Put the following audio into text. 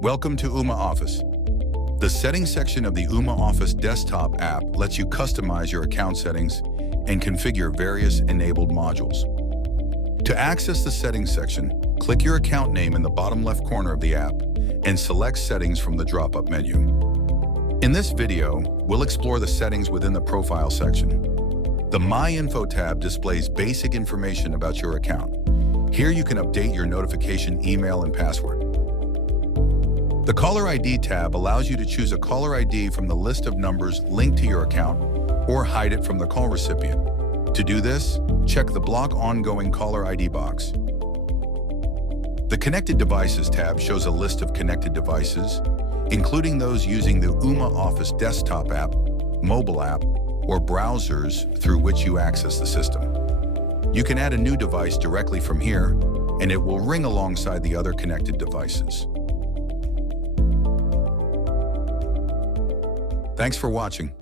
Welcome to Ooma Office. The settings section of the Ooma Office desktop app lets you customize your account settings and configure various enabled modules. To access the settings section, click your account name in the bottom left corner of the app and select Settings from the drop-up menu. In this video, we'll explore the settings within the Profile section. The My Info tab displays basic information about your account. Here you can update your notification email and password. The Caller ID tab allows you to choose a caller ID from the list of numbers linked to your account or hide it from the call recipient. To do this, check the Block Ongoing Caller ID box. The Connected Devices tab shows a list of connected devices, including those using the Ooma Office desktop app, mobile app, or browsers through which you access the system. You can add a new device directly from here, and it will ring alongside the other connected devices. Thanks for watching.